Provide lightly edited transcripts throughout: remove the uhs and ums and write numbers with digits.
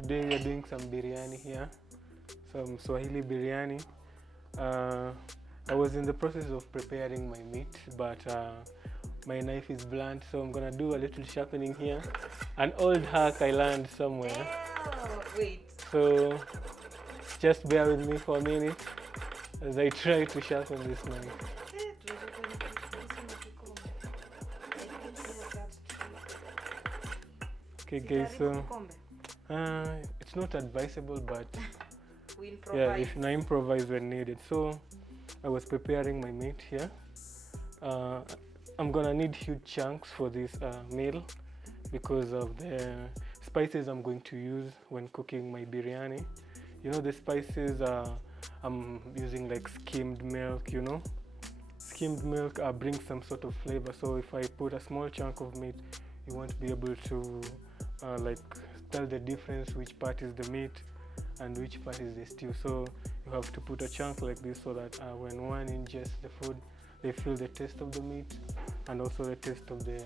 Today we are doing some biryani here, some Swahili biryani. I was in the process of preparing my meat, but my knife is blunt, so I'm gonna do a little sharpening here. An old hack I learned somewhere. Wait. So just bear with me for a minute as I try to sharpen this knife. Okay guys, so it's not advisable, but yeah, if I improvise when needed. So I was preparing my meat here. I'm gonna need huge chunks for this meal because of the spices I'm going to use when cooking my biryani. You know, the spices I'm using like skimmed milk, you know. Skimmed milk brings some sort of flavor, so if I put a small chunk of meat, you won't be able to like tell the difference which part is the meat and which part is the stew. So you have to put a chunk like this so that when one ingests the food, they feel the taste of the meat and also the taste of the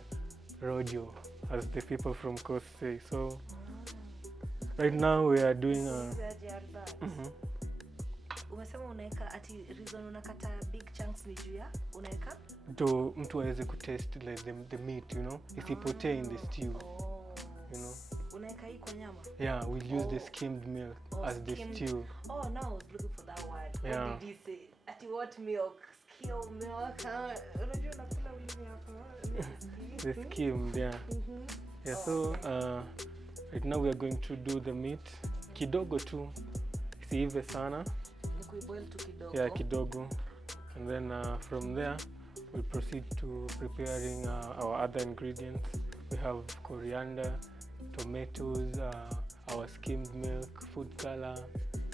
rojo, as the people from Coast say. So right now we are doing Umesema unaweka ati reason unakata big chunks ni juu ya unaweka to mtu aweze kutaste like the meat, you know, isipotee in the stew. You know, unaweka hii kwa nyama. Yeah, we'll use the skimmed milk as the stew. Oh, now I was looking for that word. Yeah. What did he say? Ati what milk? Skimmed milk. Unajua unakula ulimi hapa. The skimmed, yeah. Yeah, so right now we are going to do the meat kidogo tu, isiive sana. Boil tu kidogo. Yeah, kidogo. And then from there we'll proceed to preparing our other ingredients. We have coriander, tomatoes, our skimmed milk, food color,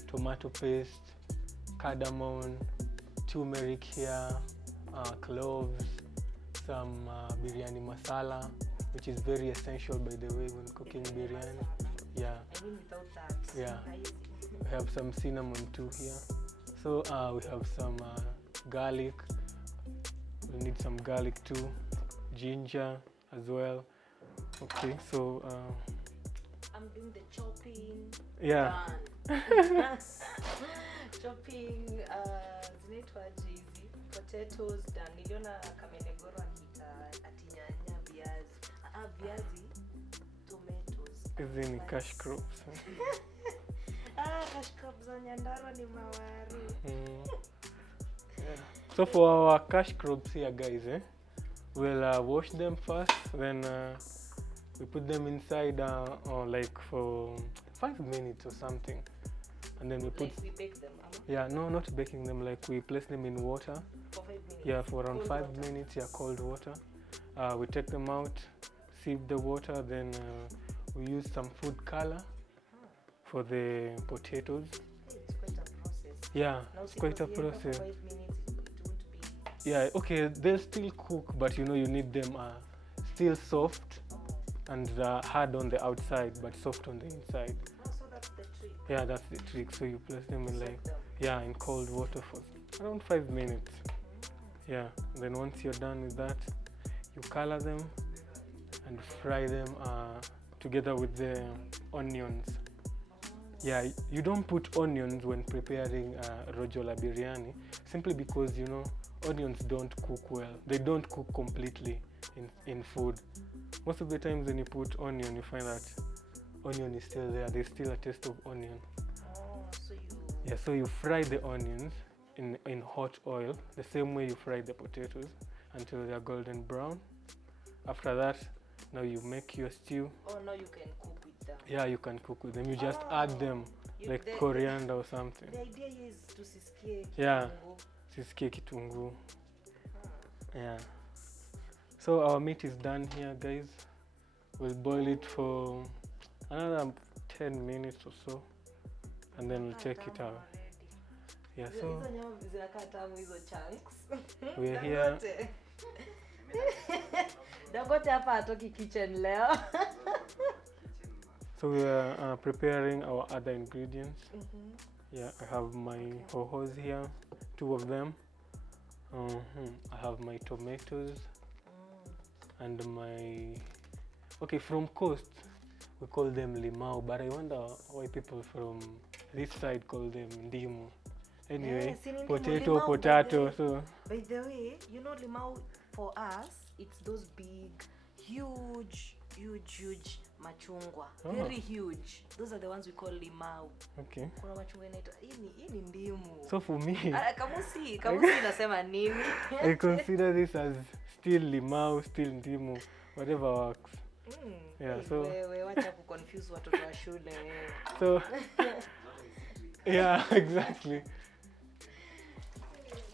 tomato paste, cardamom, turmeric here, cloves, some biryani masala, which is very essential, by the way, when cooking biryani. Yeah. I mean, without that. Yeah. We have some cinnamon too here. So we have some garlic. We need some garlic too, ginger as well. Okay, so I'm doing the chopping. yeah. Chopping zinaitwa jizi, potatoes done. Niliona kamenegoro akita atinyanya viazi. Viazi, tomatoes. Hizi ni cash crops. Cash crops za Nyandarua ni mawari. Yeah. So for our cash crops here, guys, we'll wash them first, then we put them inside like for 5 minutes or something, and then we put. Like we bake them. Yeah, no, not baking them. Like we place them in water. For 5 minutes. Yeah, for around Cold 5 water. minutes. Yeah, cold water. We take them out, sieve the water, then we use some food color for the potatoes. It's quite a process. Yeah, Now, it's quite a because here for process. 5 minutes, it won't be. Yeah, okay, they'll still cook, but you know, you need them still soft and hard on the outside, but soft on the inside. Oh, so that's the trick. Yeah, that's the trick. So you place them in like, Soak them. yeah, in cold water for around 5 minutes. Yeah, and then once you're done with that, you color them and fry them together with the onions. Yeah, you don't put onions when preparing rojo la biryani, simply because, you know, onions don't cook well. They don't cook completely in food. Most of the times when you put onion, you find that onion is still there. There's still a taste of onion. Oh, so you. Yeah, so you fry the onions in hot oil, the same way you fry the potatoes until they're golden brown. After that, now you make your stew. Oh, now you can cook with them. Yeah, you can cook with them. You just add them like coriander or something. The idea is to siskie. Yeah. Sisikie kitunguu. Yeah. So our meat is done here, guys. We'll boil it for another 10 minutes or so, and then we'll take it out. Yeah, so we're here. Dangote hapa atoki kitchen leo. So we are preparing our other ingredients. Yeah, I have my hohos here, 2 of them. I have my tomatoes and my. Okay, from Coast we call them limau, but I wonder why people from this side call them ndimu. Anyway, Yes, in Indian, potato, limau, potato. So by the way, you know limau for us, it's those big, huge machungwa. Oh. Very huge. Those are the ones we call limau. okay. Kuna machungwa inaitwa hii ni ndimu. So for me, Kamusi nasema nini? I consider this as still limau, still ndimu, whatever works. Yeah, so wewe wacha kuconfuse watoto wa shule. So yeah, exactly.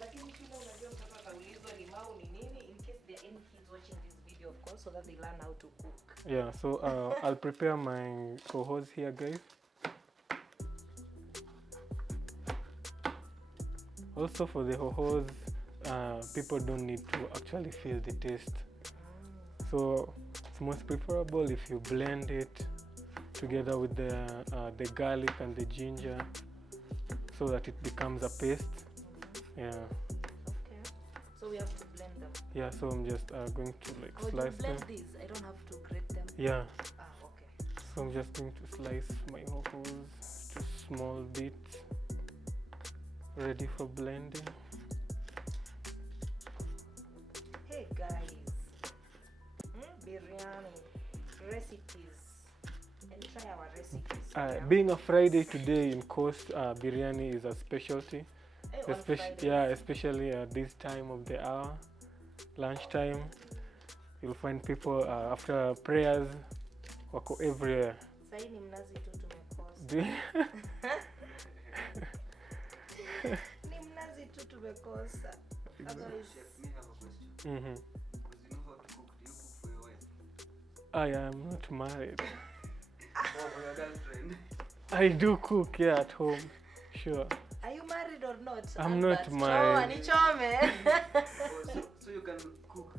Lakini shule unajua mtoto ataulizwa limau ni nini, in case there are any kids watching this video, of course, so that they learn how to cook. Yeah, so I'll prepare my cohoes here, guys. Also for the cohoes, people don't need to actually feel the taste. So it's most preferable if you blend it together with the garlic and the ginger, so that it becomes a paste. Yeah. Okay. So we have to blend them. Yeah. So I'm just going to like Oh, slice you blend them. these. I don't have to grate them. Yeah. Okay. So I'm just going to slice my cohoes to small bits, ready for blending. Hey guys, biryani recipes, and try our recipes. Being a Friday today in Coast, biryani is a specialty. Hey, on Fridays. Especially at this time of the hour, lunchtime. You'll find people after prayers, wako everywhere. Sahi ni mnazi tu tumekosa. Ni mnazi tu tumekosa. Otherwise, Me have a question. Mm-hmm. Because you know how to cook. Do you cook for your wife? I am not married. Or for your girlfriend? I do cook, yeah, at home. Sure. are you married or not? I'm not married. Chome. So you can cook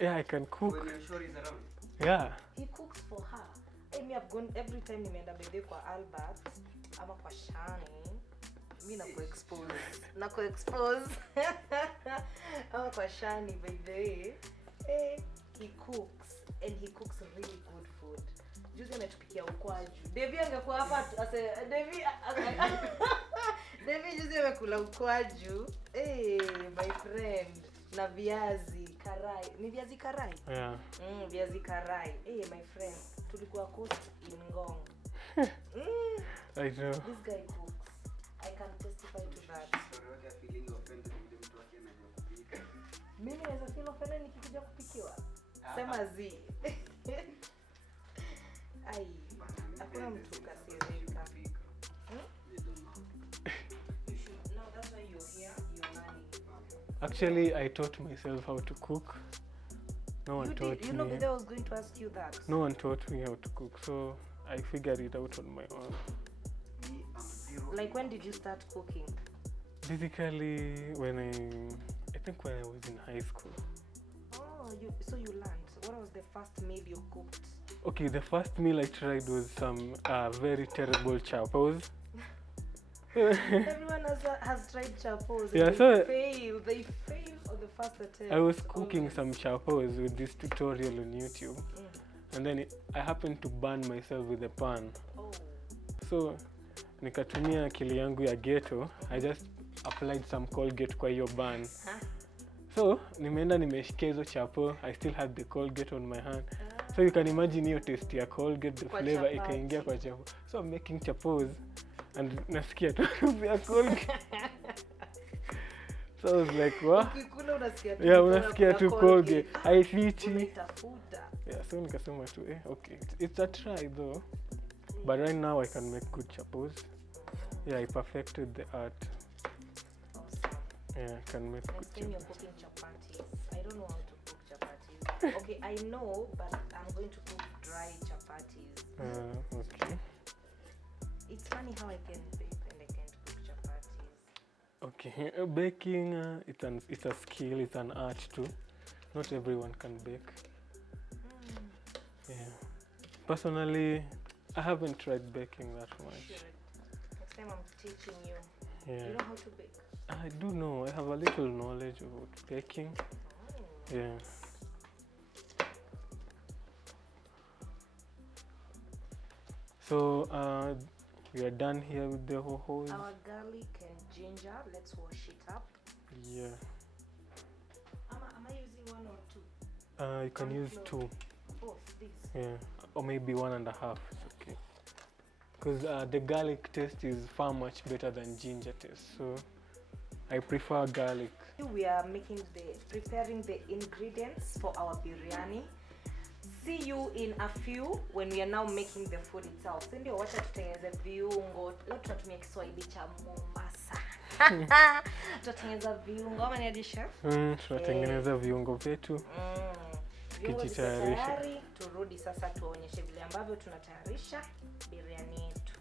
Yeah, I can cook. when your shore is around? Yeah. He cooks for her. Hey, me have gone every time nimeenda birthday kwa Albert ama kwa Shani. Mi nako expose. Ama kwa Shani, by the way. Hey, he cooks and he cooks really good food. Juzi ametupikia ukwaju. Devi angekuwa hapa Devi juzi amekula ukwaju. Hey, my friend. Na viazi karai. Ni viazi karai? Yeah. Viazi karai. Hey, my friend. Tulikuwa coast in Ngong. I know. This guy cooks. I can testify to that. Sorry, what you're feeling offended with mtu wake anajua kupika. Mimi naweza feel offended nikikuja kupikiwa. Sema zi. Ai. Hakuna mtu kasirika. You don't know. You should. No, that's why you're here. You're learning. Actually, I taught myself how to cook. No one You taught did. You know, me. I was going to ask you that. No one taught me how to cook, so I figured it out on my own. Me, I'm zero. Like, when did you start cooking? Basically, when I think when I was in high school. Oh, so you learned. What was the first meal you cooked? Okay, the first meal I tried was some very terrible chapos. Everyone has tried chapos. Yeah, They so- fail. They fail on the first attempt. I was cooking some chapos with this tutorial on YouTube, and then I happened to burn myself with a pan. Oh. So nikatumia akili yangu ya ghetto. I just applied some Colgate kwa hiyo burn. So nimeenda nimeshikia hizo chapo. I still had the Colgate on my hand. So you can imagine hiyo taste ya Colgate, the Kwa flavor chapati. ikaingia kwa chapo. So I'm making chapos and nasikia tu harufu ya Colgate. So I was like, what? Ukikula unasikia tu. Yeah, unasikia tu Colgate. Haifichi. Unaitafuta. Yeah, so nikasema tu okay, it's a try though. But right now I can make good chapos. Yeah, I perfected the art. Awesome. Yeah, I can make good Next time you're chapos. cooking chapatis. I don't know how to cook chapatis. Okay, I know, but I'm going to cook dry chapatis. Okay. It's funny how I can bake and I can't cook chapatis. Okay, baking, it's a skill, it's an art too. Not everyone can bake. Yeah. Personally, I haven't tried baking that much. Should. Next time I'm teaching you. Yeah. You know how to bake? I do know. I have a little knowledge about baking. Yeah. So we are done here with the hohos. Our garlic and ginger, let's wash it up. Yeah. Am I using 1 or 2? You can use 2. Both these. Yeah, or maybe 1.5 is okay. Because the garlic taste is far much better than ginger taste, so I prefer garlic. We are preparing the ingredients for our biryani. See you in a few when we are now making the food itself. Ndio wacha tutengeneze viungo. Leo tunatumia Kiswahili cha Mombasa. Tutatengeneza viungo ama ni aje chef? Tunatengeneza viungo vyetu. Viungo tayari, turudi sasa tuonyeshe vile ambavyo tunatayarisha biryani yetu.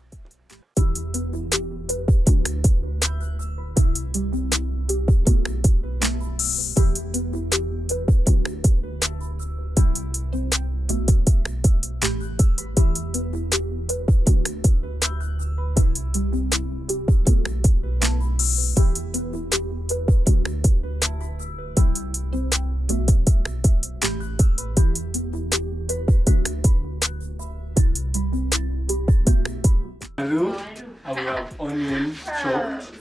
We have onion chopped.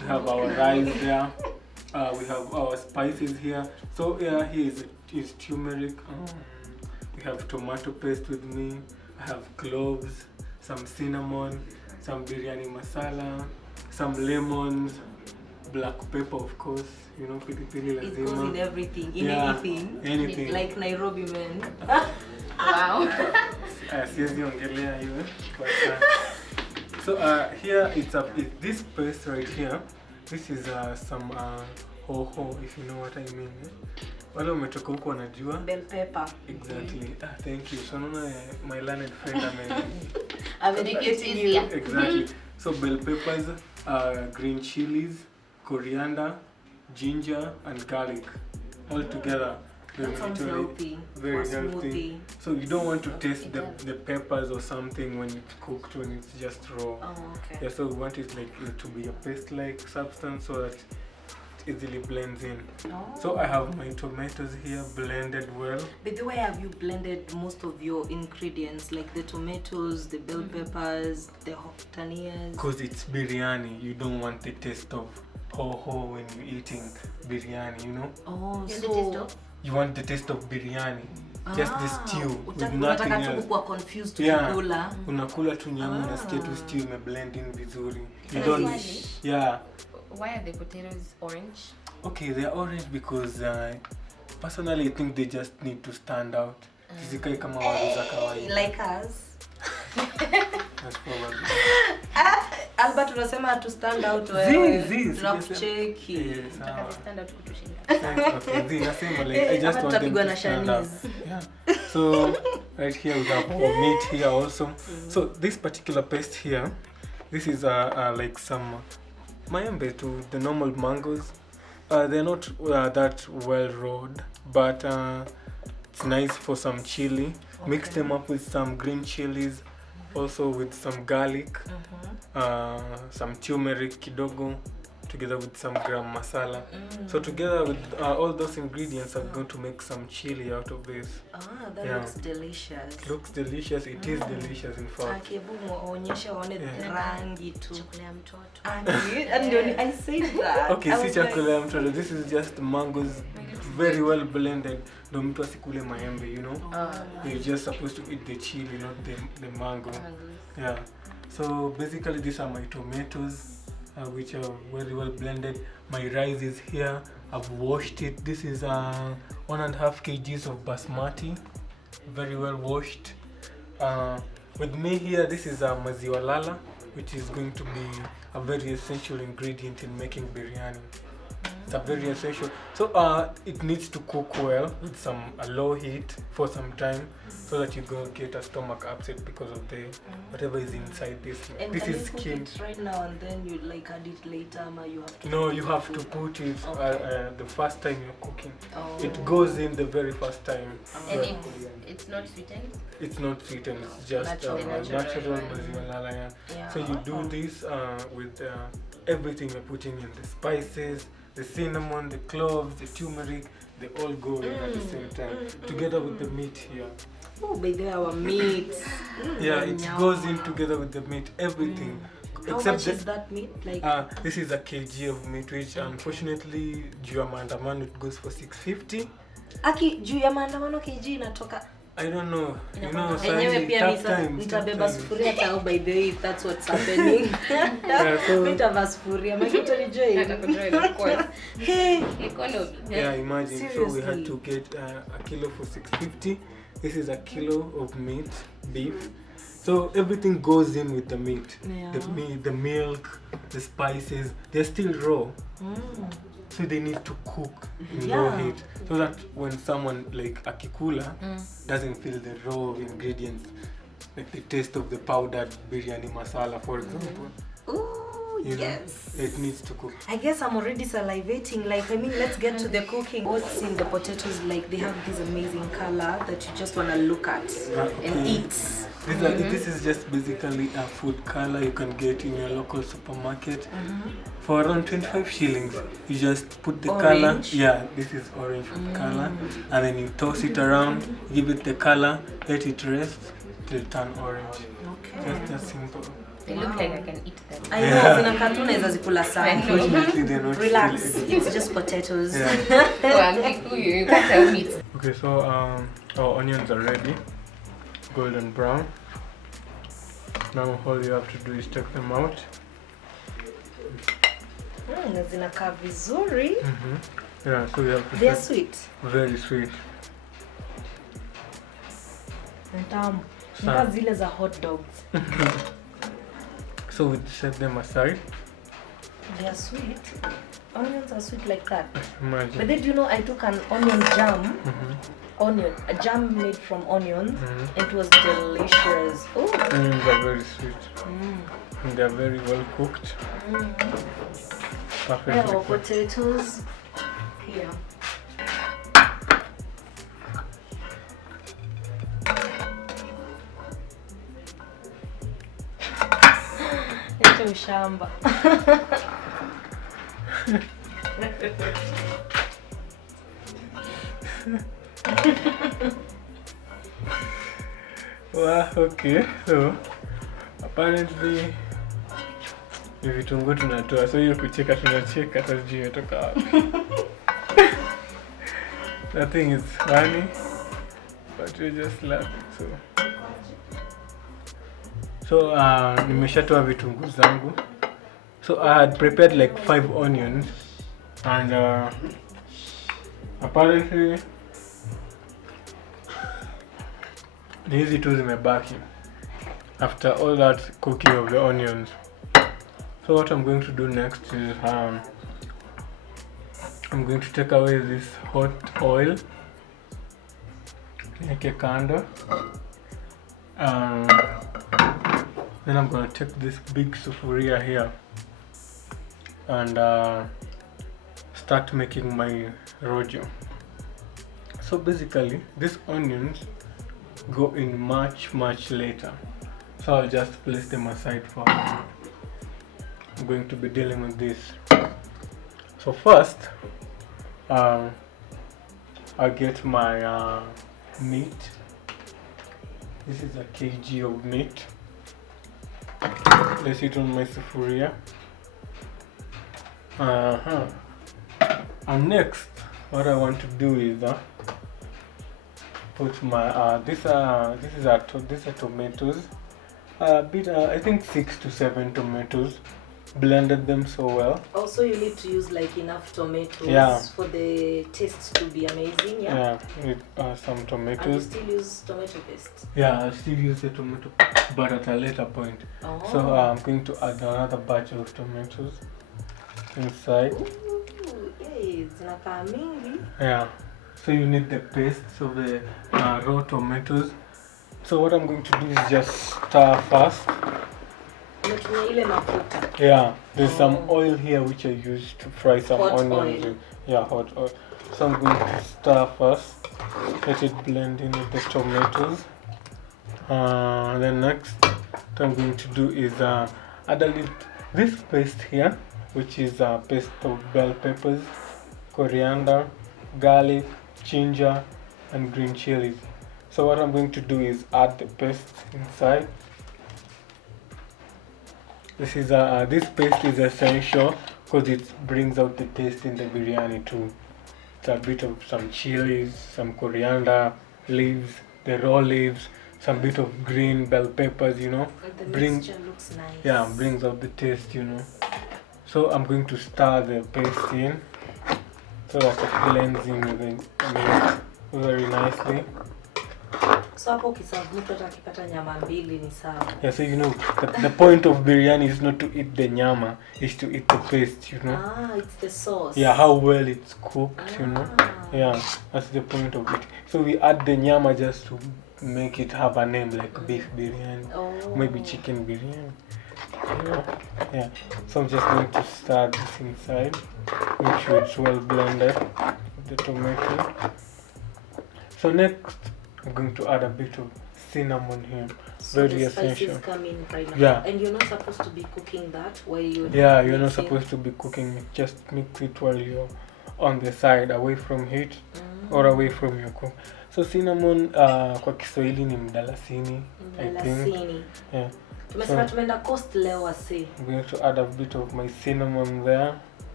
We have our rice there. We have our spices here. So here is turmeric. We have tomato paste with me. I have cloves, some cinnamon, some biryani masala, some lemons, black pepper, of course. You know, pili lazima. It goes in everything, anything. Like Nairobi men. Wow. Siwezi ongelea hiyo. So here it's this paste right here. This is some hoho, if you know what I mean. Wale umetoka huko wanajua. Bell pepper. Exactly. Thank you. So my learned friend I'm educating you. Exactly. So bell peppers, green chilies, coriander, ginger, and garlic, all together. That sounds healthy. Very healthy. So you don't want to taste the peppers or something when it's cooked, when it's just raw. Oh, okay. Yeah, so we want it to be a paste-like substance so that it easily blends in. Oh. So I have my tomatoes here blended well. By the way, have you blended most of your ingredients, like the tomatoes, the bell peppers, the tanias? Because it's biryani, you don't want the taste of hoho when you're eating biryani, you know? Oh, And so the taste of? You want the taste of biryani, just the stew with nothing unataka tu else. kuwa confused Yeah, unakula tu nyama unasikia tu stew imeblend in vizuri. You don't. Yeah. Why are the potatoes orange? Okay, they're orange because personally I think they just need to stand out. Zikae kama watu za kawaida. like us. That's probably. Albert unasema to stand out tunakucheki. Yes, Stand out kutushinda. okay, nasema like I just want them to stand out. Yeah. So right here we have our meat here also. So this particular paste here, this is like some mayambe to the normal mangoes. They're not that well rolled, but it's nice for some chili. Okay. Mix them up with some green chilies, also with some garlic, some turmeric kidogo, together with some gram masala. So together with all those ingredients, I'm going to make some chili out of this. That looks delicious. It looks delicious. It is delicious, in fact. Rangi tu. Chakula ya mtoto. I said that. Okay, si chakula ya mtoto. This is just mangoes, very well blended. Ndo mtu asikule maembe, you know. You're just supposed to eat the chili, not the mango. Yeah. So basically, these are my tomatoes, which are very well blended. My rice is here. I've washed it. This is 1.5 kgs of basmati, very well washed. With me here, this is maziwa lala, which is going to be a very essential ingredient in making biryani. It's a very essential. So it needs to cook well with some low heat for some time, so that you don't get a stomach upset because of the whatever is inside this. And this can is you cook it right now and then you like add it later, or you have to? No, you have to put it the first time you're cooking. Oh. It goes in the very first time. And it's not sweetened? It's not sweetened. It's just natural maziwa lala. Yeah. So you do this with everything you're putting in, the spices, the cinnamon, the cloves, the turmeric, they all go in at the same time together with the meat here. Oh, by the way, our meat. Yeah, it goes in together with the meat, everything. How much is that meat? Like This is a kg of meat, which unfortunately juu ya maandamano it goes for 650. Aki juu ya maandamano kg inatoka. I don't know. You know, Enyewe pia nitabeba sufuria tao by the way if that's what's happening. Nitavaa sufuria. Makito ni joy. Atakujoin, of course. Hey. Economy. Yeah, imagine. Seriously. So we had to get a kilo for 650. This is a kilo of meat, beef. So everything goes in with the meat. Yeah. The meat, the milk, the spices, they're still raw. So they need to cook in raw heat. So that when someone like akikula doesn't feel the raw ingredients, like the taste of the powdered biryani masala, for example. Ooh, You know, yes. it needs to cook. I guess I'm already salivating. Like, I mean, let's get to the cooking. What's in the potatoes? Like, they have this amazing color that you just want to look at and eat. This is just basically a food color you can get in your local supermarket for around 25 shillings. You just put the color. Orange? Yeah, this is orange food color, and then you toss it around, give it the color, let it rest till it turn orange. Okay. Just that simple. They look like I can eat them. I know, zina katuna za zikula sana. Unfortunately, they're not Relax, really it's just potatoes. Yeah. Oh, I'm Kikuyu, you can't tell me. Okay, so our onions are ready, golden brown. Now all you have to do is take them out. Na zinakaa vizuri. Yeah, so you have to. They are sweet. Very sweet. Tamu. Nika zile za hot dogs. So we set them aside. They are sweet. Onions are sweet like that. Imagine. But then, you know, I took an onion jam. A jam made from onions. It was delicious. Oh. Onions are very sweet. And they are very well cooked. Perfectly Yeah, our cooked. potatoes here. Ito ushamba. Well, okay, so apparently ni vitunguu tunatoa, so hiyo kucheka tunacheka hata sijui imetoka wapi. Nothing is funny, but we just laugh. So nimeshatoa vitunguu zangu. So I had prepared like 5 onions, and apparently hizi tu zimebaki after all that cooking of the onions. So what I'm going to do next is I'm going to take away this hot oil, niweke kando. Then I'm going to take this big sufuria here and start making my rojo. So basically these onions go in much later, so I'll just place them aside for now. I'm going to be dealing with this. So first I'll get my meat. This is a kg of meat. Place it on my sufuria. And next what I want to do is put my these are tomatoes. I think 6 to 7 tomatoes. Blended them so well. Also, you need to use like enough tomatoes for the taste to be amazing. Yeah, with some tomatoes. And you still use tomato paste? Yeah, I'll still use the tomato, but at a later point. Oh. So I'm going to add another batch of tomatoes inside. Ooh, yay, zinakaa mingi. Yeah, so you need the paste of the raw tomatoes. So what I'm going to do is just stir first. Unatumia ile mafuta. Yeah, there's some oil here which I used to fry some Hot onions. oil. Yeah, hot oil. So I'm going to stir first, let it blend in with the tomatoes. Then next, what I'm going to do is add a little this paste here, which is a paste of bell peppers, coriander, garlic, ginger, and green chilies. So what I'm going to do is add the paste inside. This paste is essential because it brings out the taste in the biryani too. It's a bit of some chilies, some coriander leaves, the raw leaves, some bit of green bell peppers, The mixture looks nice. Yeah, brings out the taste, So I'm going to stir the paste in so that it blends in with the meat very nicely. So hapo ukiserve mtu hata akipata nyama mbili ni sawa. Yeah, so the point of biryani is not to eat the nyama, is to eat the paste, It's the sauce. Yeah, how well it's cooked, Yeah, that's the point of it. So we add the nyama just to make it have a name like beef biryani, maybe chicken biryani. Yeah. So I'm just going to stir this inside. Make sure it's well blended with the tomato. So next, I'm going to add a bit of cinnamon here. So Very the spices essential. come in right now. Yeah. And you're not supposed to be cooking that while you're You're not mixing? supposed to be cooking it. Just mix it while you're on the side, away from heat or away from your cook. So cinnamon, kwa Kiswahili ni mdalasini, I think. Mdalasini. Yeah. Tumesema tumeenda coast leo wasi. I'm going to add a bit of my cinnamon there.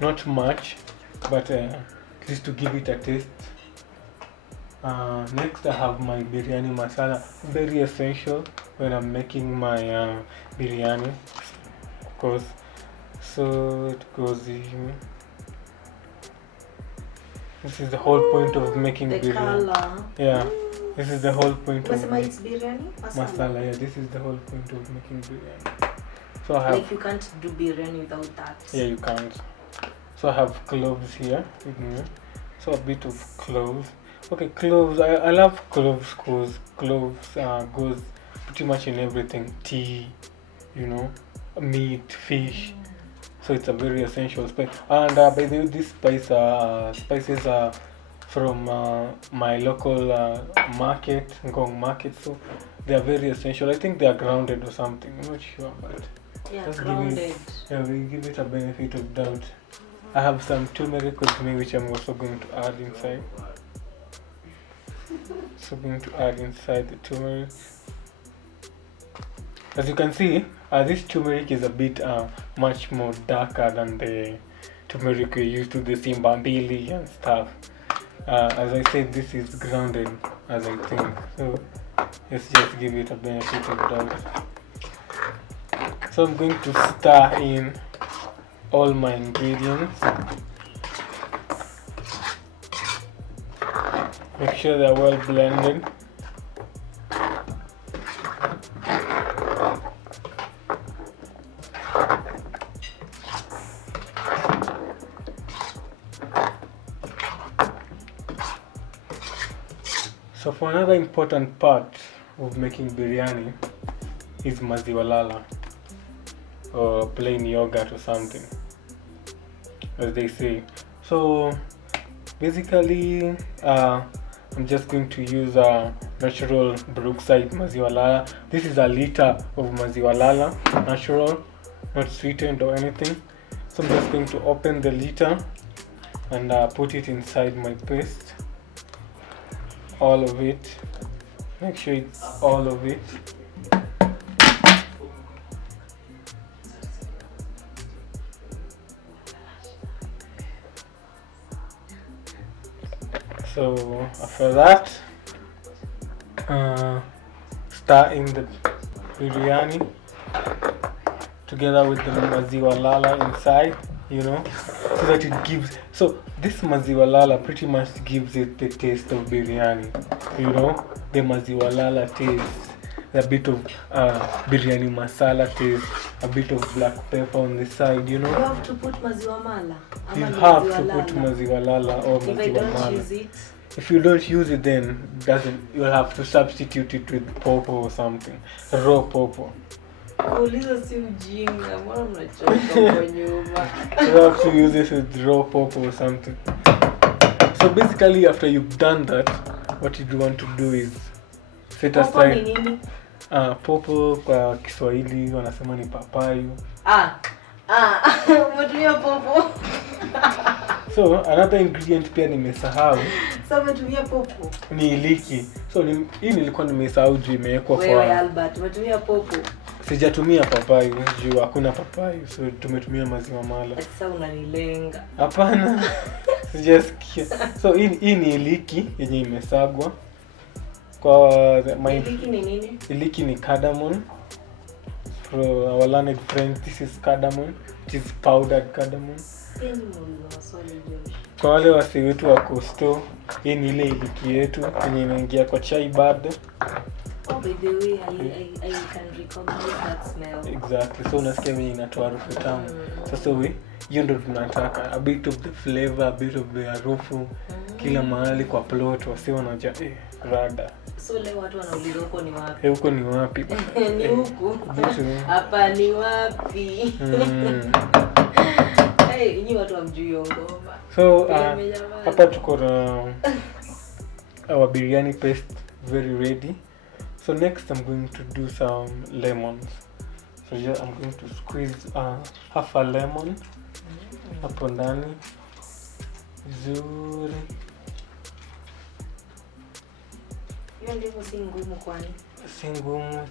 Not much, but at least to give it a taste. Next I have my biryani masala, very essential when I'm making my biryani, of course. So it goes in. This is the whole point of making The biryani. color. Yeah, this is the whole point of Tumesema it's biryani masala. Yeah, this is the whole point of making biryani. So I have. Like you can't do biryani without that. Yeah, you can't. So I have cloves here with me. So a bit of cloves. Okay, cloves. I love cloves because cloves goes pretty much in everything. Tea, meat, fish. So it's a very essential spice. And by the way, these spices are from my local market, Ngong market. So they are very essential. I think they are grounded or something. I'm not sure, but Yeah, just grounded. we give it a benefit of doubt. I have some turmeric with me, which I'm also going to add inside. So going to add inside the turmeric. As you can see, this turmeric is a bit much more darker than the turmeric we used to the Simbambili and stuff. As I said, this is grounded, as I think. So let's just give it a benefit of doubt. So I'm going to stir in all my ingredients. Make sure they're well blended. So for another important part of making biryani is maziwa lala, or plain yogurt or something, as they say. So basically I'm just going to use natural Brookside maziwa lala. This is a liter of maziwa lala, natural, not sweetened or anything. So I'm just going to open the liter and put it inside my paste, all of it. Make sure it's all of it. So after that, stir in the biryani together with the maziwa lala inside, so that it gives. So this maziwa lala pretty much gives it the taste of biryani, the maziwa lala taste, a bit of biryani masala taste, a bit of black pepper on the side, You have to put maziwa mala. You have to put maziwa lala or If I maziwa don't mala. use it, If you don't use it, then you'll have to substitute it with popo or something, raw popo. uliza si ujinga, mbona mnachoka kwa nyuma? You have to use it with raw popo or something. So basically, after you've done that, what you want to do is set Popo ni aside. nini? Popo kwa Kiswahili wanasema ni papayu. Umetumia popo. So another ingredient pia nimesahau Sasa umetumia popo. ni iliki. So hii nilikuwa nimesahau juu imewekwa Wewe kwa Albert, umetumia popo. sijatumia papai juu hakuna papai, so tumetumia maziwa mala. Sasa unanilenga. Hapana. Sijasikia. So hii ni iliki yenye imesagwa. Kwa Iliki ni nini? iliki ni cardamom. For our learned friends, this is cardamom. It is powdered cardamon. Kwa wale wasi wetu wa Costo, hii ni ile iliki yetu yenye imeingia kwa chai bado. Oh, by the way, I can recognize that smell. Exactly. So unasikia venye inatoa harufu tamu. Sasa hiyo ndo tunataka. A bit of the flavor, a bit of the harufu. Kila mahali kwa plot wasi wanajua rada. So leo watu wanauliza huko ni wapi? Huko ni wapi? Ni huku. Hapa ni wapi? Hey, nyinyi watu hamjui ngoma. So hapa tuko na our biryani paste very ready. So next I'm going to do some lemons. So yeah, I'm going to squeeze half a lemon hapo ndani vizuri. Hiyo ndio si ngumu kwani? Si ngumu,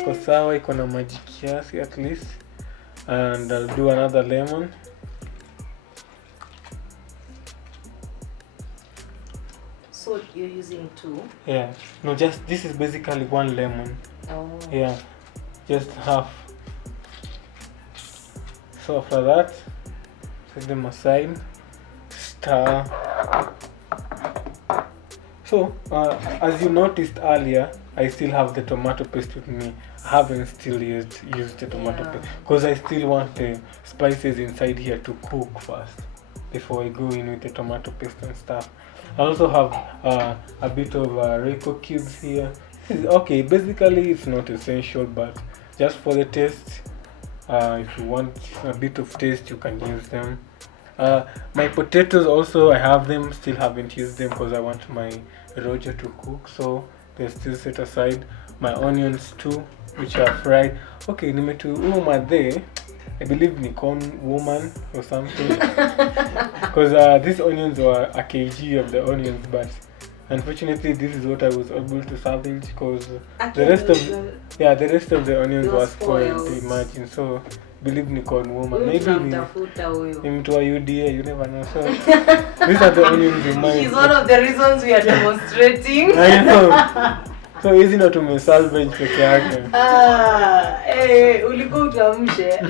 iko sawa, iko na maji kiasi at least. And I'll do another lemon. So you're using 2? Yeah. No, just this is basically 1 lemon. Oh. Yeah. Just half. So after that, set them aside. Stir. So, as you noticed earlier, I still have the tomato paste with me. I haven't still used the tomato paste because I still want the spices inside here to cook first before I go in with the tomato paste and stuff. I also have a bit of Reiko cubes here. Okay, basically it's not essential, but just for the taste, if you want a bit of taste, you can use them. My potatoes also, I have them, still haven't used them because I want my rojo to cook, so they're still set aside. My onions too, which are fried. Okay, nimetuuma there. I believe Nikon woman or something, because these onions were a kg of the onions, but unfortunately this is what I was able to salvage because the rest of the onions were spoiled. Imagine. So believe Nikon woman, maybe ni mtu wa UDA, you never know. So these are the onions in mind. She's one of the reasons we are demonstrating. I know. So hizi ndo tumesalvage peke yake. Ulikuwa utamshe.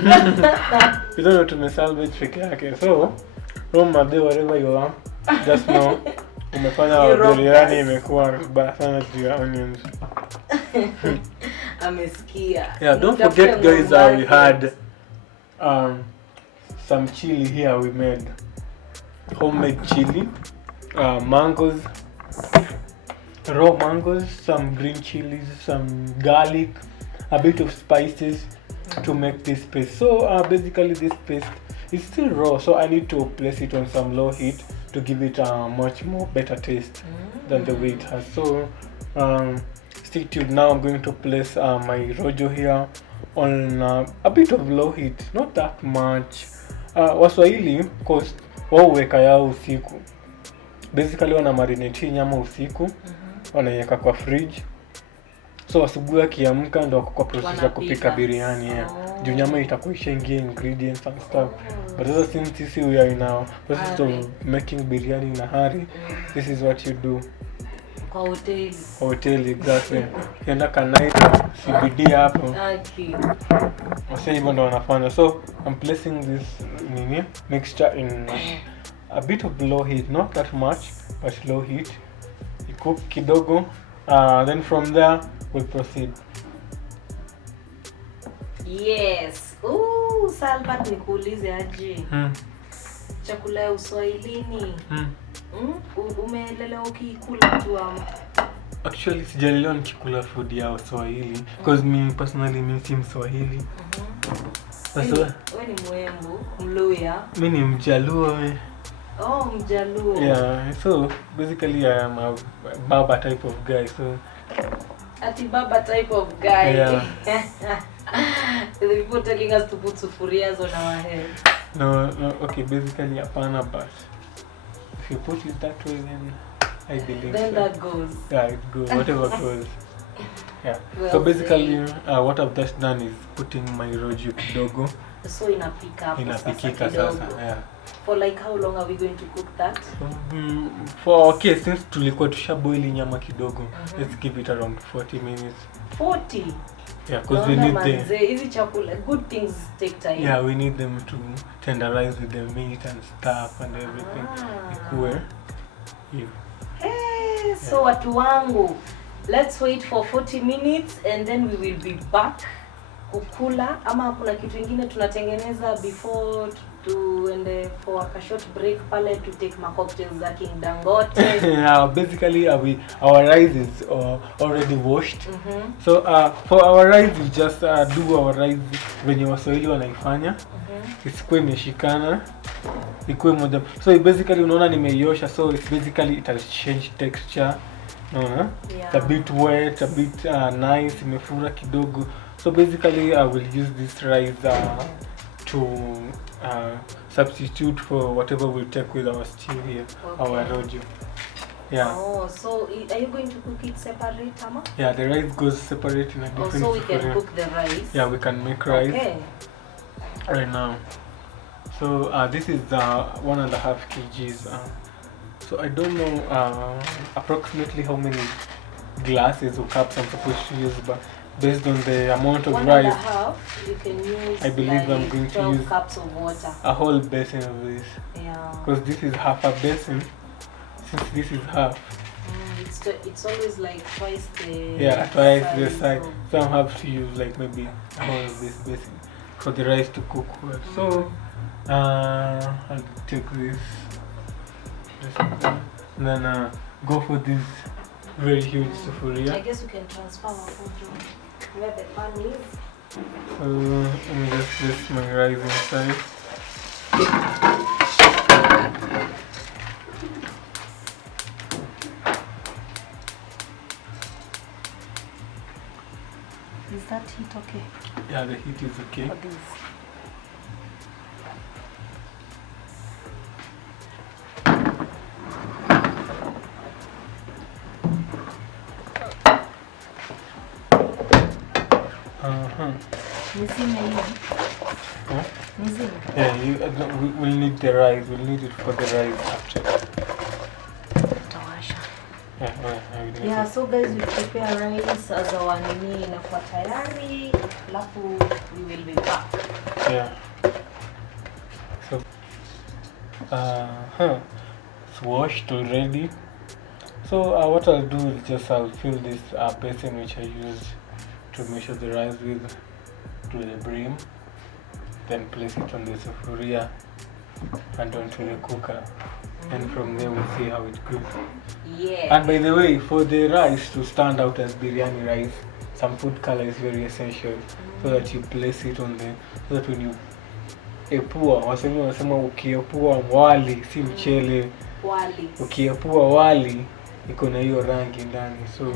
Hizo ndo tumesalvage peke yake. So from Monday wherever you are, just know umefanya biryani imekuwa mbaya sana juu ya onions. Amesikia. Yeah, don't forget guys, we had some chili here. We made homemade chili, mangoes, raw mangoes, some green chilies, some garlic, a bit of spices to make this paste. So basically this paste is still raw, so I need to place it on some low heat to give it a much more better taste than the way it has. So stay tuned. Now I'm going to place my rojo here on a bit of low heat, not that much. Waswahili cause wao weka yao usiku. Basically wana marinate nyama usiku, wanaiweka kwa fridge. So asubuhi akiamka ndo kwa process ya kupika biryani. Juu nyama itakuwa ishaingia ingredients and stuff. But also since we are in our process of making biryani in a hurry, this is what you do. Kwa hoteli. Hoteli, exactly. Kienda kanaita CBD hapo. Wasa hivyo ndo wanafanya. So I'm placing this mixture in a bit of low heat, not that much, but low heat. You cook kidogo, then from there we'll proceed. Yes. Salvat nikuulize aje. Chakula ya Uswahilini. Umelelewa ukikula tu Actually sijalelewa nikikula food ya Waswahili because me personally mimi si Mswahili. Wewe ni Mwembu, Mluya. Mimi ni Mjaluo. Oh, Mjaluo. Yeah, so basically I am a baba type of guy. So Ati baba type of guy. Yeah. The people telling us to put sufurias on our heads. No, okay, basically hapana, but if you put it that way, then I believe Then so. that goes. Yeah, it goes, whatever goes. Yeah. Well So basically, said. what I've just done is putting my rojo kidogo So inapika hapo sasa inapikika kidogo. sasa. Yeah. For like how long are we going to cook that? Okay, since tulikuwa tushaboili nyama kidogo, let's give it around 40 minutes. 40. Yeah, because we need the hizi chakula, good things take time. yeah, we need them to tenderize with the meat and stuff and everything. Ikue. Yeah. Hey, so watu wangu, let's wait for 40 minutes and then we will be back kukula. Ama kuna kitu ingine tunatengeneza before tuende for a short break pale to take my cocktails za King Dangote. Yeah, basically our rice is already washed. So for our rice we just do our rice venye waswahili wanaifanya. Isikuwe imeshikana, ikuwe moja. So basically unaona nimeiosha, so it's basically it has changed texture. Unaona? Yeah. It's a bit wet, a bit nice, imefura kidogo. So basically I will use this rice to substitute for whatever we'll take with our stew here, our rojo. Yeah. Oh, so are you going to cook it separate, Ama? Yeah, the rice goes separate in a different so we can cook the rice. Yeah, we can make rice right now. So this is 1.5 kgs. So I don't know approximately how many glasses or cups I'm supposed to use, but based on the amount of 1.5, you can use I believe like I'm going to 12 use cups of water. a whole basin of this. Yeah. Because this is half a basin. Since this is half. It's always like twice the twice the size. so- So I have to use like maybe a whole of this basin for the rice to cook well. So I'll take this and then go for this very huge I sufuria. guess we can transfer our food to where the pan is. So let me just place my rice inside. Is that heat okay? Yeah, the heat is okay. For this? Nizime hiyo. Huh? Nizime. Yeah, we'll need the rice. We'll need it for the rice after. Tawasha. Yeah, I will need Yeah, it. so guys, we prepare rice as our nini inakuwa tayari, alafu we will be back. Yeah. So, it's washed already. So what I'll do is just I'll fill this basin which I used to measure the rice with to the brim, then place it on the sufuria and onto the cooker, and from there we'll see how it cooks. Yeah. And by the way, for the rice to stand out as biryani rice, some food color is very essential, so that you place it on the, so that when you epua, wasema wanasema ukiepua wali si mchele, Wali. ukiepua wali iko na hiyo rangi ndani, so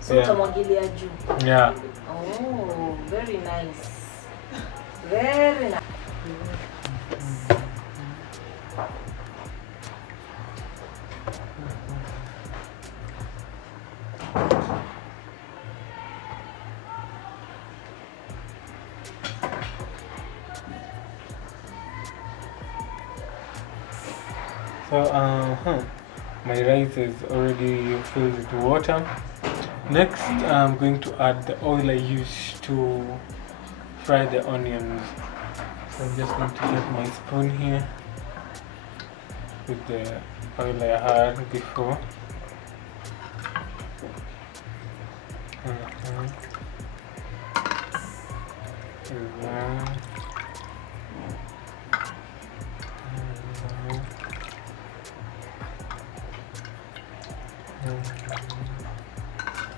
So yeah. utamwagilia juu. Yeah. Oh, very nice. Very nice. So my rice is already filled with water. Next, I'm going to add the oil I used to fry the onions. So I'm just going to get my spoon here with the oil I had before.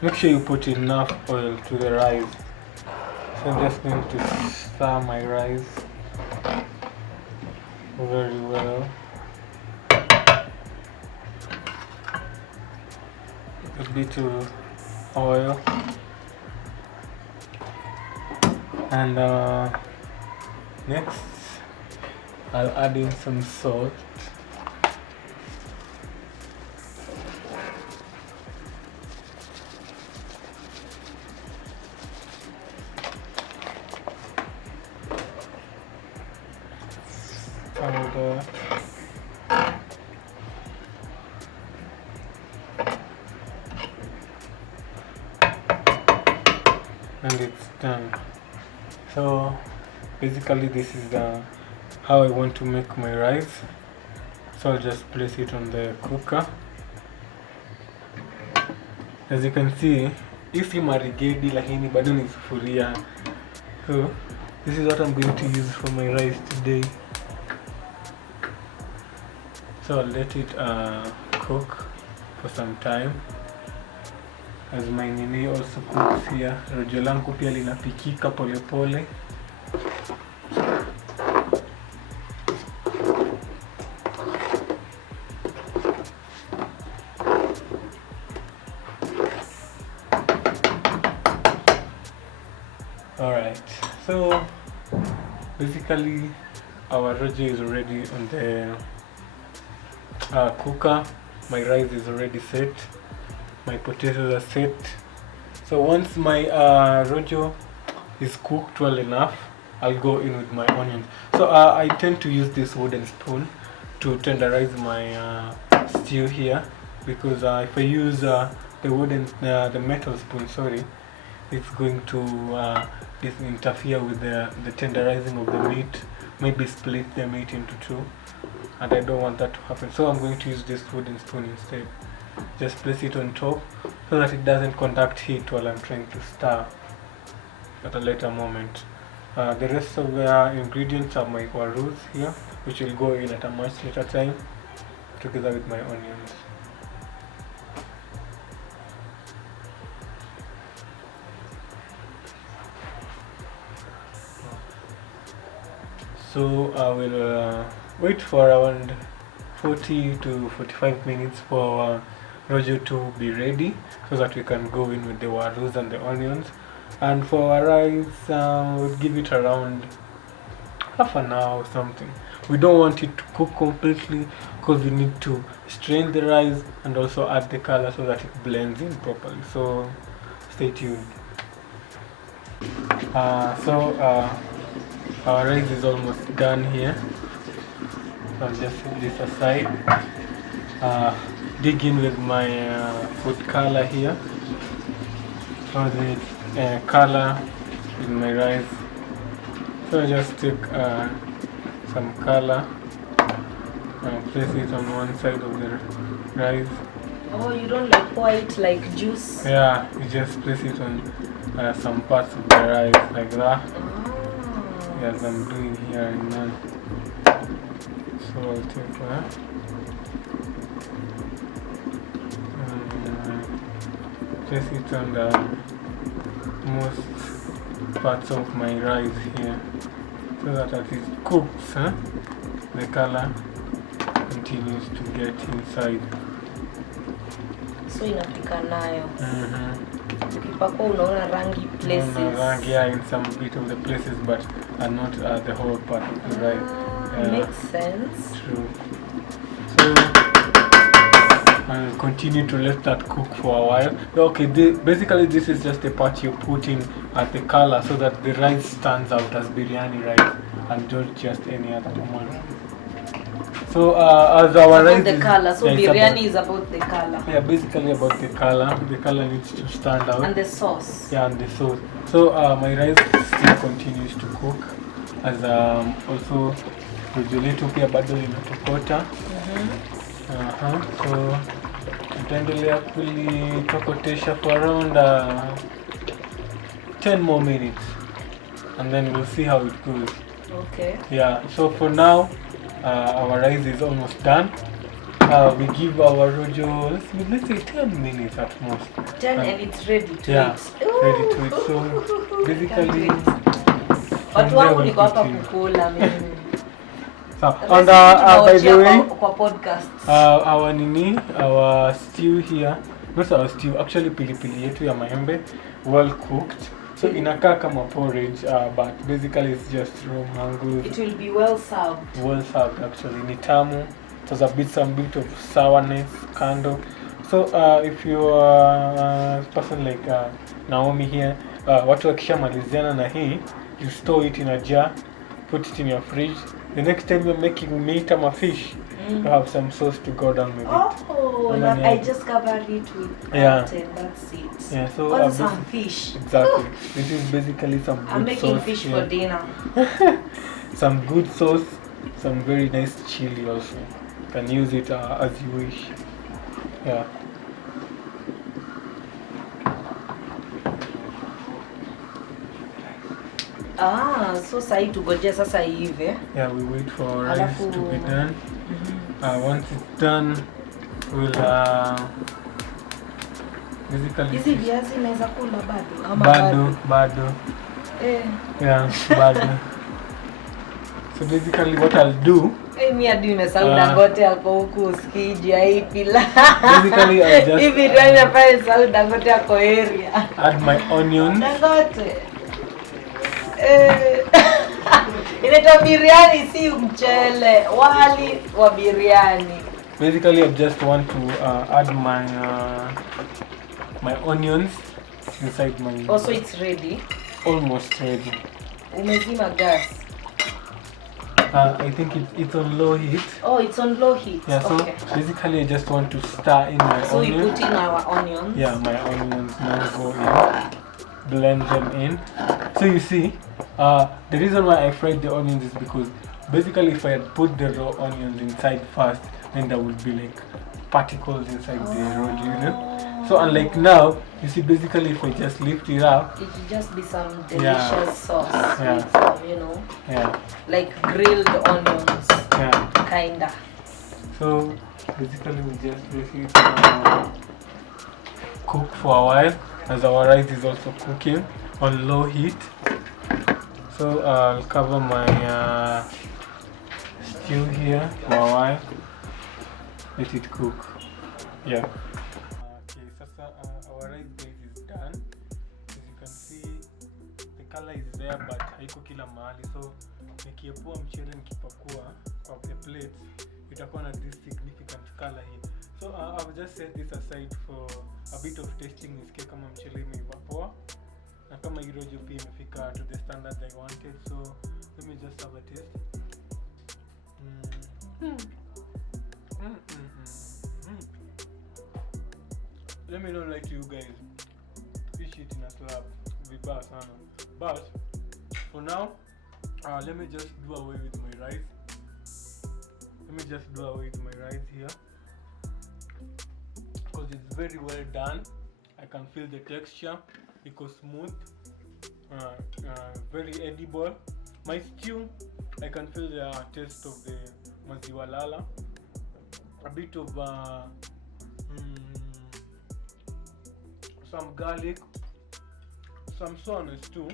Make sure you put enough oil to the rice. So I'm just going to stir my rice very well. A bit of oil. And next I'll add in some salt. Powder. And it's done. So basically this is how I want to make my rice. So I'll just place it on the cooker. As you can see, if you marigedi lakini bado ni sufuria. So this is what I'm going to use for my rice today. So I'll let it cook for some time. As my nini also cooks here. Rojo langu pia linapikika pole pole. Alright, so basically our rojo is already on the cooker. My rice is already set. My potatoes are set. So once my rojo is cooked well enough, I'll go in with my onions. So I tend to use this wooden spoon to tenderize my stew here, because if I use the metal spoon, sorry, it's going to interfere with the tenderizing of the meat, maybe split the meat into two, and I don't want that to happen. So I'm going to use this wooden spoon instead. Just place it on top so that it doesn't conduct heat while I'm trying to stir at a later moment. The rest of the ingredients are my warus here, which will go in at a much later time together with my onions. So I will wait for around 40 to 45 minutes for our rojo to be ready, so that we can go in with the warus and the onions. And for our rice, we'll give it around half an hour or something. We don't want it to cook completely, because we need to strain the rice and also add the color so that it blends in properly. So stay tuned. Our rice is almost done here. So I'll just set this aside. Dig in with my food color here. So the color in my rice. So I just take some color and place it on one side of the rice. Oh, you don't like white, like juice? Yeah, you just place it on some parts of the rice like that. Oh. Yes, I'm doing here right now. So I'll take that. Place it on the most parts of my rice here, so that as it cooks, the color continues to get inside. So inapika nayo. Ukipakwa Mm-hmm. unaona rangi places. Rangi, yeah, in some bit of the places, but not the whole part of the rice. Makes sense. True. So I'll continue to let that cook for a while. Okay, basically this is just the part you put in at the color, so that the rice stands out as biryani rice and not just any other one. So as our rice the color, so yeah, biryani is about the color. Yeah, basically about the color. The color needs to stand out. And the sauce. Yeah, and the sauce. So my rice still continues to cook, as also rojo letu pia bado linatokota. So tutaendelea kulitokotesha for around 10 more minutes, and then we'll see how it goes. Okay. Yeah, so for now our rice is almost done. We give our rojo, let's say 10 minutes at most. 10 and it's ready to yeah, eat. ready to eat. So basically, watu wangu niko hapa kukula mimi. And by the way, kwa podcast. Our stew here, not our stew, actually pilipili yetu ya maembe, well cooked. So inakaa kama porridge, but basically it's just raw mangoes. It will be well served. Well served actually. Ni tamu. There's some bit of sourness kando. So if you are a person like Naomi here, watu wakishamaliziana na hii, you store it in a jar, put it in your fridge. The next time you're making meat or fish, you have some sauce to go down with it. Oh, And that then I just covered it with Yeah. that and that's it. Yeah, so What's some fish? exactly. This is basically some good I'm making sauce. fish yeah. for dinner. Some good sauce, some very nice chili also. You can use it as you wish. Yeah. So sahi tugojea sasa iive. Yeah, we wait for rice Alafu- to be done. Once it's done, we'll basically. Hizi viazi naweza kula bado ama Bado. Eh. Yeah, bado. So basically, what I'll do. Mimi hadi nimesahau Dangote ako huku usikiji aipila. Basically, I'll just Hivi ndio nimefanya sahau Dangote ako area. add my onions. Dangote. Inaitwa biryani si mchele, wali wa biryani. Basically, I just want to add my onions inside my. Also it's ready. Almost ready. Umezima gas. I think it's on low heat. Oh, it's on low heat. Yeah, so Okay. basically I just want to stir in my So we onions. put in our onions. Yeah, my onions now go in. Blend them in. So you see, the reason why I fried the onions is because basically if I had put the raw onions inside first, then there would be like particles inside the roll, you know. So unlike now, you see basically if I just lift it up, It will just be some delicious sauce. Yeah. With some, you know, yeah, like grilled onions, yeah. kinda. So basically we just let it cook for a while as our rice is also cooking on low heat. So I'll cover my stew here for a while. Let it cook. Yeah. Okay, sasa our rice base is done. As you can see, the color is there but haiko kila mahali. So nikiepua mchele nikipakua kwa the plate, itakuwa na this significant color here. So I've just set this aside for a bit of tasting nisikie kama mchele imeiva poa na kama hii rojo pia imefika to the standards I wanted. So let me just have a taste. Let me know like you guys. Fish it in a slab. Vibaya sana. But for now, let me just do away with my rice. Let me just do away with my rice here because it's very well done. I can feel the texture. It goes smooth, very edible. My stew, I can feel the taste of the maziwa lala, a bit of some garlic, some sourness too,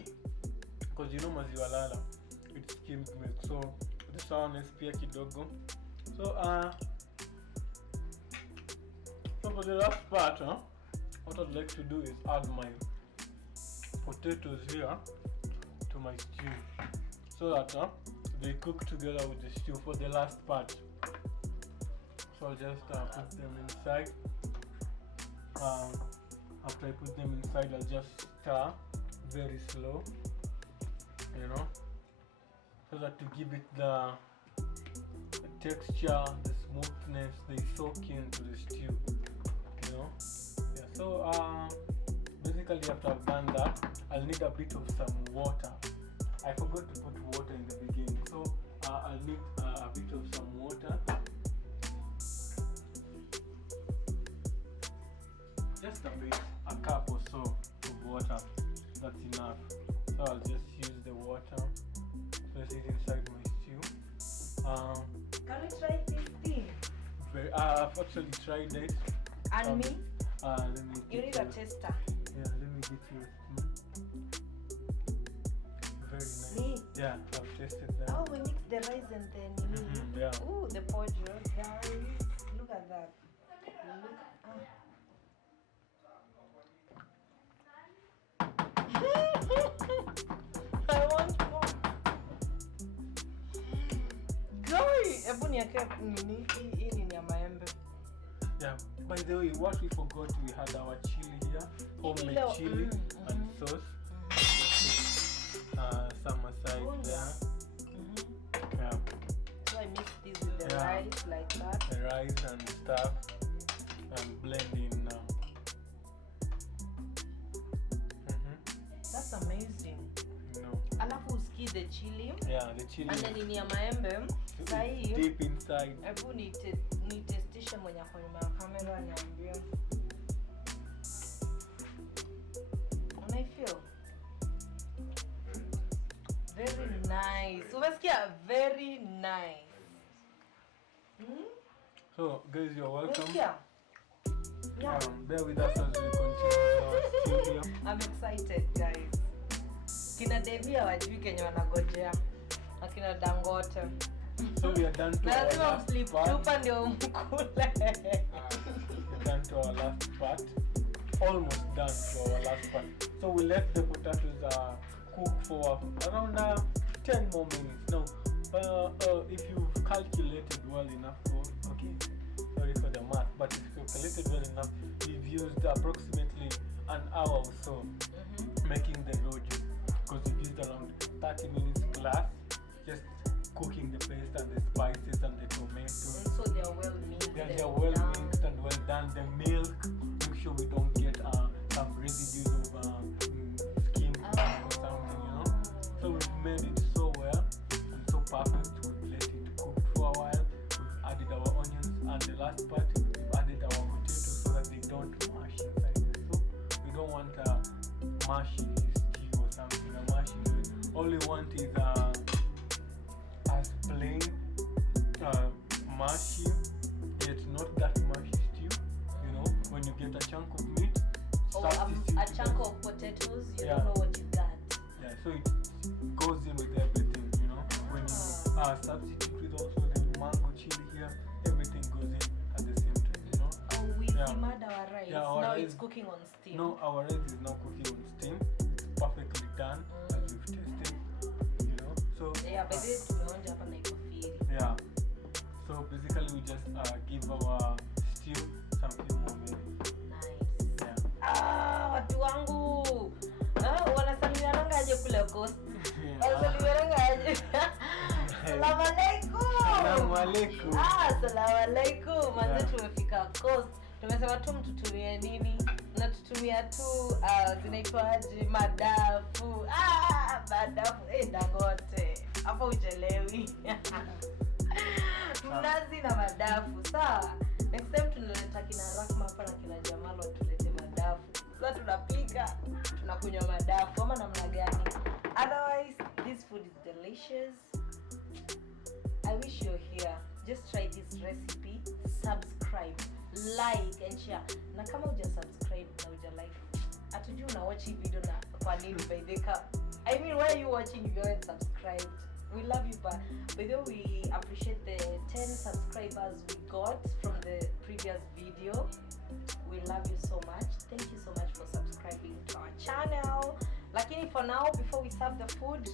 because you know maziwa lala, it's skimmed milk, so the sourness pia kidogo. So so for the last part, what I'd like to do is add my potatoes here to my stew, so that they cook together with the stew for the last part. So I'll just put them inside. After I put them inside, I'll just stir very slow, you know, so that to give it the texture, the smoothness, they soak into the stew, you know. Yeah, so basically after I've done that, I'll need a bit of some water. I forgot to put water in the beginning, so I'll need a bit of some water. Just a bit, a cup or so of water. That's enough. So I'll just use the water, place it inside my stew. Can we try this thing? I've actually tried it. And me? Let me You get need a you- tester. Yeah, let me get you. Very nice. Me? Yeah, I've tasted them. Oh, we mix the rice and then Yeah. Ooh, the pojo, guys. Look at that. Look. niweke nini hii ni ya maembe. Yeah. By the way, what we forgot, we had our chili here, homemade Leo- chili and sauce. Some aside there. Yeah. So I mix this with the Yeah. rice like that. The rice and stuff and blend in now. That's amazing. No. Alafu uski the chili. Yeah, the chili. And then ini ya maembe. Sahi. Deep inside. Hebu ni testishe mwenye kwa nyuma ya kamera niambie. Una feel? Very nice. Umesikia? Very nice. So, guys, you're welcome. Umesikia? Yeah. Bear with us as we continue our stew here. I'm excited, guys. Kina Devi hawajui kenye wanagojea. Akina Dangote. So we are done to Na our lazima last mslip part. chupa ndio mkule. We're done to our last part. Almost done to our last part. So we let the potatoes cook for around 10 more minutes. Now, if you've calculated well enough, okay, sorry for the math, but if you've calculated well enough, we've used approximately an hour or so making the rojo, because we've used around 30 minutes plus just cooking the paste and the spices and the tomatoes. And so they are well mixed. They're well mixed and well done. The milk, make sure we don't get some residues of skim or something, you know. So we've made it so well and so perfect. We've let it cook for a while. We've added our onions, and the last part, we've added our potatoes so that they don't mash inside the soup. We don't want a mushy stew or something. A mushy stew. All we want is as plain mushy, yet not that mushy stew. You know, when you get a chunk of meat, Or substitute a it chunk as- of potatoes, you Yeah. don't know what you got. Yeah, so it goes in with everything, you know. When you substitute with also the mango chili here, everything goes in at the same time, you know. Oh, we Yeah. simmered our rice. Yeah, our now rice- it's cooking on steam. No, our rice is now cooking on steam. It's perfectly done as we've tested, you know. So Yeah, but this tumeonja hapa na iko feel. yeah. So basically we just give our stew some few more minutes. Nice. Yeah. Watu wangu. Wanasalimiananga aje kule Coast? Yeah. Wanasalimiananga aje? Salamu alaikum. Salamu alaikum. Salamu alaikum. Manze Yeah. tumefika Coast. Tumesema tu mtutumie nini? Na tutumia tu zinaitwaje madafu. Madafu. Dangote. Hapo uchelewi. Mnazi na madafu. Sawa. Next time tunaleta kina Rahma hapa na kina Jamal watulete madafu. Sasa tunapika, tunakunywa madafu ama namna gani? Otherwise, this food is delicious. I wish you're here. Just try this recipe, subscribe, like and share. Na kama hujasubscribe na hujalike, hatujui una watch hii video na kwa nini by the way. I mean, why are you watching if you haven't subscribed? We love you, but by the way, we appreciate the 10 subscribers we got from the previous video. We love you so much. Thank you so much for subscribing to our channel. Lakini for now, before we serve the food,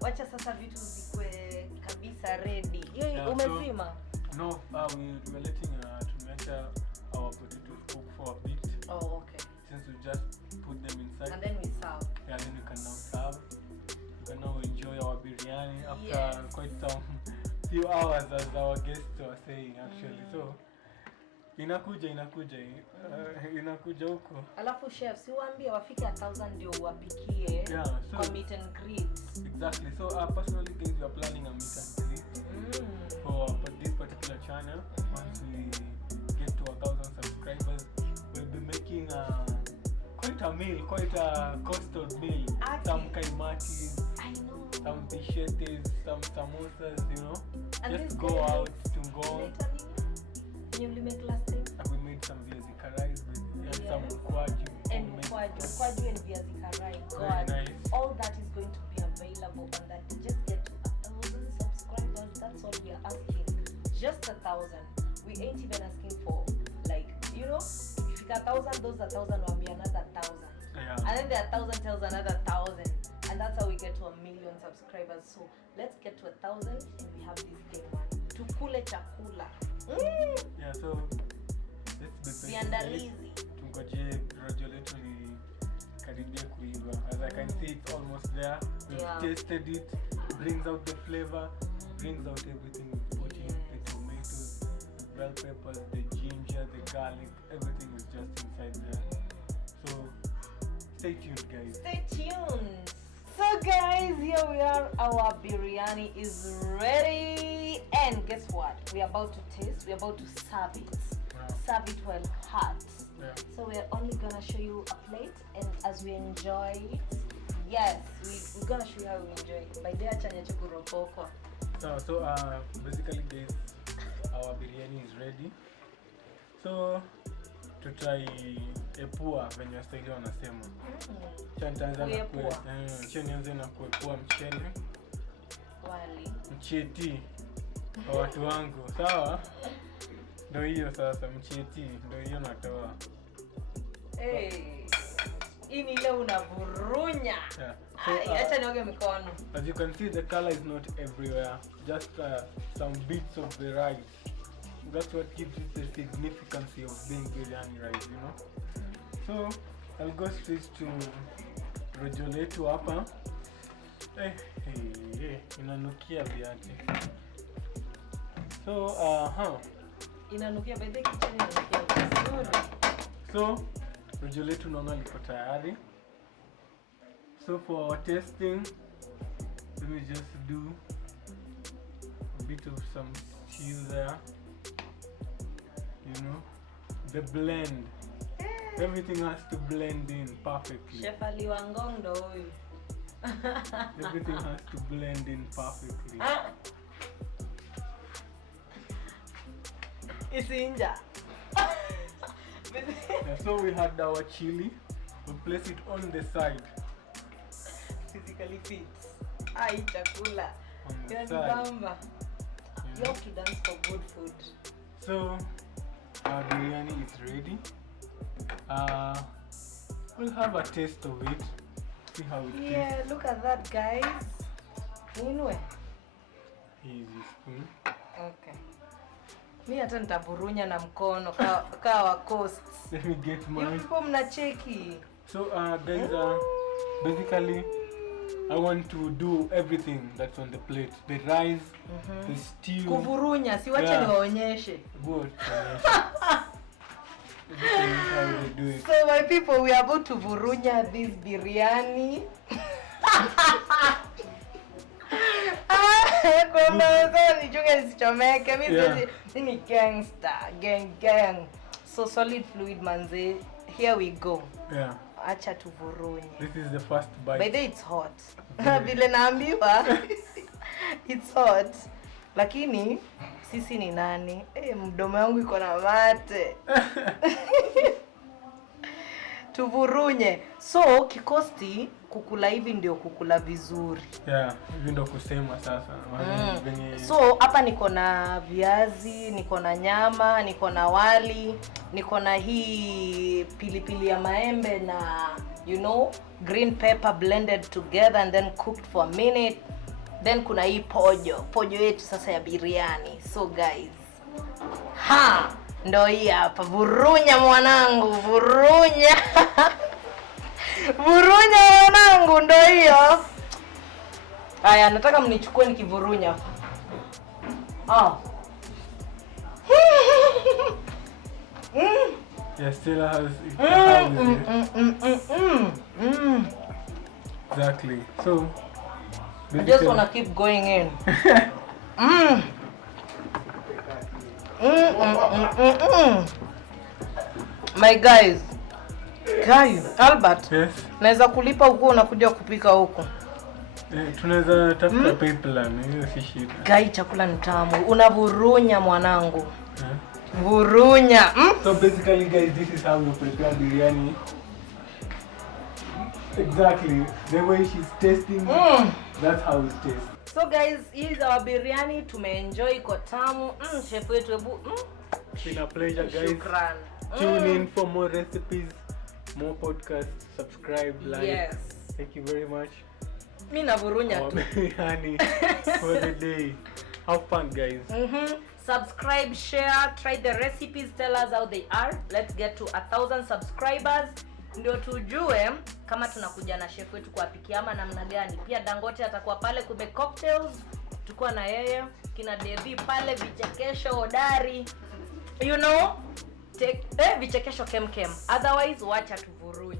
wacha sasa vitu zikwe kabisa ready. Hiyo Yeah, umezima? No, we're letting tumeacha our potatoes cook for a bit. Oh, okay. Since we just put them inside. And then we serve. Yeah, then we can now serve. We can now enjoy our biryani after Yes. quite some few hours, as our guests were saying actually. So inakuja inakuja huko. Alafu chef, si waambie wafike 1000 ndio wapikie Yeah, so kwa meet and greet. exactly. So personally, guys, we are planning a meet and greet for this particular channel. Once we get to 1000 subscribers, we'll be making quite a meal, quite a costly meal. Some kaimatis, I know. some bichetes, some samosas, you know. And Just this go guy out makes- to go. Later nini? You make last time? We made some viazi karai and Yeah. some kwaju. And homemade kwaju and viazi karai. Very God, nice. all that is going to be available on that. Just get to 1000 subscribers. That's all we are asking. Just 1000. We ain't even asking for like, you know, if you got 1000, those 1000 will be another 1000. Yeah. And then the 1000 tells another 1000. And that's how we get to 1,000,000 subscribers. So let's get to 1000 and we have this game one. tukule chakula. Yeah, so let's be Viandalizi. tungoje rojo letu karibia kuiva. As I can see, it's almost there. We've tasted it. Brings out the flavor, brings out everything. We've put in the tomatoes, the bell peppers, the ginger, the garlic. Everything is just inside there. So stay tuned, guys. Stay tuned. So guys, here we are. Our biryani is ready. And guess what? We're about to taste. We're about to serve it. Wow. Serve it while hot. Yeah. So we're only gonna show you a plate, and as we enjoy it, yes, we're gonna show you how we enjoy it. By the way, So basically, guys, our biryani is ready. So to try epua venye Waswahili wanasema. Chantanza na nianze na kuepua mchele. Wali. Mcheti kwa watu wangu. Sawa? Ndio hiyo sasa, mcheti ndio hiyo natoa. Ini leo unavurunya. Yeah. So, acha nioge mikono. As you can see, the color is not everywhere. Just some bits of the rice. That's what gives it the significance of being biryani rice, you know. So I'll go straight to rojo letu hapa. Inanukia viati. So Inanukia by the kitchen inanukia vizuri. So rojo letu naona liko tayari. So for our tasting, let me just do a bit of some stew there. You know, the blend. Everything has to blend in perfectly. Chef Aliwangong ndo huyu. Everything has to blend in perfectly. Isinja. Yeah, so we had our chili. We place it on the side. Physically fits. Ai chakula. On the Yani side. bamba. You have to dance for good food. So our biryani is ready. We'll have a taste of it. See how it tastes. Yeah, look at that, guys. Inwe. Easy spoon. Okay. Mimi hata nitavurunya na mkono kawa coast. Let me get You mine. people mnacheki. So guys, basically I want to do everything that's on the plate. The rice, the stew. Kuvurunya, si wacha niwaonyeshe. Good. Everything is how they do it. So my people, we are about to vurunya this biryani. Kwa mnazo nichunge nisichomeke. Mimi ni gangster, gang. So solid fluid manze. Here we go. Yeah. Acha tuvurunye. This is the first bite. By the way, it's hot. Vile naambiwa it's hot. Lakini sisi ni nani? Mdomo wangu iko na mate. Tuvurunye. So kikosti kukula hivi ndio kukula vizuri. Yeah, hivi ndio kusema sasa. So hapa niko na viazi, niko na nyama, niko na wali, niko na hii pilipili ya maembe na green pepper blended together and then cooked for a minute. Then kuna hii pojo yetu sasa ya biryani. So guys, ndo hii hapa, vurunya mwanangu, vurunya. Vurunya mwanangu, ndo hiyo. Haya, nataka mnichukue nikivurunya. Yeah, still has Exactly. So I just want to keep going in. My guys, Albert. Yes. Naweza kulipa huko unakuja kupika huko. Tunaweza tafuta pipeline, hiyo si shida. Guy, chakula ni tamu. Unavurunya mwanangu. Vurunya. So basically guys, this is how we prepare biryani. Exactly. The way she's tasting, that's how it tastes. So guys, here is our biryani. Tumeenjoy kwa tamu. Chef wetu hebu. It's been a pleasure, guys. Shukran. Tune in for more recipes, more podcasts, subscribe, like. Yes. Thank you very much. Mimi navurunya Our tu. biryani for the day. Have fun, guys. Subscribe, share, try the recipes, tell us how they are. Let's get to 1,000 subscribers. Ndio tujue kama tunakuja na chef wetu kuwapikia ama namna gani. Pia Dangote atakuwa pale kube cocktails. Tukua na yeye, kina Devi pale vichekesho hodari. You know, vichekesho kem. Otherwise wacha tuvurunye.